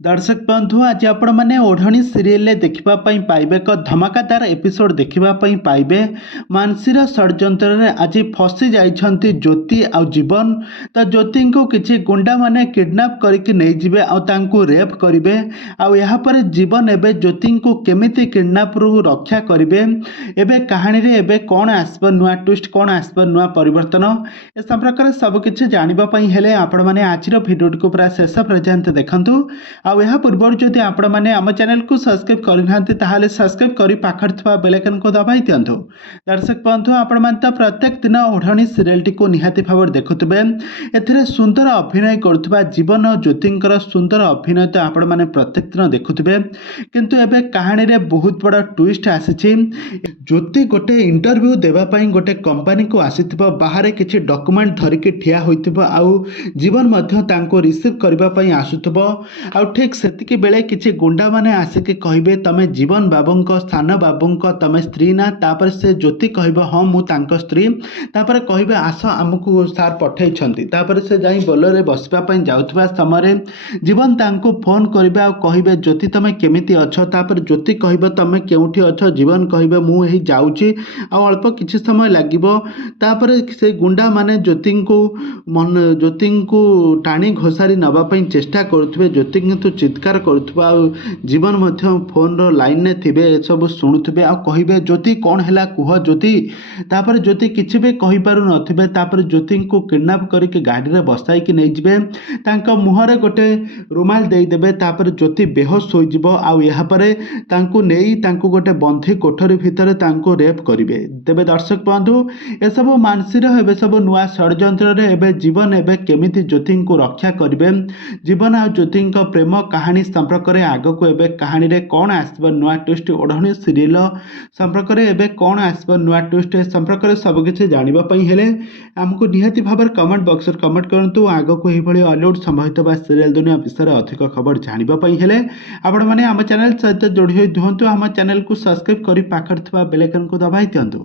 दर्शक बंधु आज आपण मैंने ओढ़णी सीरियल देखापी पाइबे एक धमाकादार एपिसोड देखापी पाइबे। मानसीर षड्यंत्र रे आज फसी जाइछंती ज्योति आ जीवन। तो ज्योति को किसी गुंडा माने किडनैप करके नहीं जिबे आ तांको रेप करिवे आ यहाँ पर जीवन एबे ज्योति को केमिति किडनैप रु रक्षा करिवे। एबे कहानी रे एबे कौन आसबो नुआ ट्विस्ट कौन आसबो नुआ परिवर्तन ए संपर्क में सबकिछि जानिबा पई हेले आपण माने आजिर भिडियो को पूरा शेष पर्यंत देखंतु। आउ यहाँ पूर्व जदि आपण मैंने आम चैनल को सब्सक्राइब करना सब्सक्राइब कर पाखर थवा बेल आइकन को दबाई दिंतु। दर्शक बंधु आपण मैंने तो प्रत्येक दिन ओढ़णी सीरियल टी को निहाती भाव देखुवे। एथिरे सुंदर अभिनय करुवा जीवन और ज्योतिंकर सुंदर अभिनय तो आपण मैंने प्रत्येक दिन देखुवे। किंतु एबे कहानी रे बहुत बड़ा ट्विस्ट आसी। ज्योति गोटे इंटरव्यू देवाई गोटे कंपनी को आसीथिबो बाहर किछि डॉक्यूमेंट धरिकी ठिया होइथिबो आउ जीवन मध्य तांको रिसीव करबा पई आसुथिबो। आउ ठीक सेतिकी बेले किछि गुंडा माने आसिके कहिबे तमे जीवन बाबूंको स्थान बाबूंको तमे स्त्री ना। तापर से ज्योति कहबो हाँ मु तांको स्त्री। तापर कहबे आस आमको सार पठै छंती। तापर से जाई बोलरे बसबा पई जाउथबा समय जीवन तांको फोन करबे आ कहबे ज्योति तमे केमिति अछ। तापर ज्योति कहबो तमे केउठी अछ। जीवन कहबे मु एही जाउची आ अल्प किछि समय लागिबो। तापर से गुंडा माने ज्योति को टाणी घोसारी नबा पई चेष्टा करथबे। ज्योति किंतु चित्कार करुवा जीवन फोन रो लाइन ने थिबे सब शुणुवे आ कहिबे ज्योति कौन है कुह ज्योति। तापर ज्योति किछि भी कहि पारु नथिबे। तापर ज्योति को किडनैप करके गाड़ी रे बसाई कि नहीं जिबे तांको मुहरे गोटे रुमाल दे देबे। तापर ज्योति बेहोश होई जिवो आ यहाँ पर तांको नेई तांको गोटे बंधी कोठरी भितर तांको रेप करिवे। तेबे दर्शक बंधु ए सब मानसीर एबे सब नुआ षड्यंत्र रे एबे जीवन एबे केमिति ज्योति को रक्षा करिवे। जीवन आ ज्योति प्रेम कहानी संपर्क में आग को एबे कहानी रे कौन आसबो नुआ ट्विस्ट ओढ़णी सीरियल संपर्क में एबे कौन आसबो नुआ ट्विस्ट संपर्क में सबकिछि जानिबा पई हेले हमको निहाती भाबर कमेंट बॉक्स रे कमेंट करंतु। आग को एही भली हॉलीवुड संबंधित बा सीरियल दुनिया विषय अधिक खबर जानिबा पई हेले आपण माने हम चैनल सहित जोड़ी होई दुहंतु। हम चैनल को सब्सक्राइब करी पाखर थवा बेल आइकन को दबाई दियंतु।